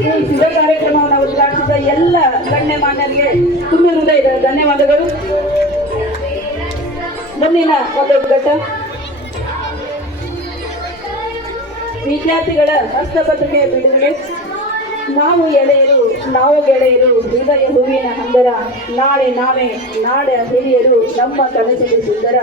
ಈ ಶುಭ ಕಾರ್ಯಕ್ರಮವನ್ನು ಉದ್ಘಾಟಿಸಿದ ಎಲ್ಲ ಗಣ್ಯಮಾನ್ಯರಿಗೆ ತುಂಬಿ ಹೃದಯದ ಧನ್ಯವಾದಗಳು. ಮುಂದಿನ ಒಂದು ಘಟ್ಟ ವಿದ್ಯಾರ್ಥಿಗಳ ಹಸ್ತಪತ್ರಿಕೆಯ ಬಿಡುಗಡೆ. ನಾವು ಎಳೆಯರು ನಾವು ಗೆಳೆಯರು ಹೃದಯ ಹೂವಿನ ಹಂದರ, ನಾಳೆ ನಾವೇ ನಾಡ ಹಿರಿಯರು ನಮ್ಮ ಕನಸಿಗೆ ಸುಂದರ.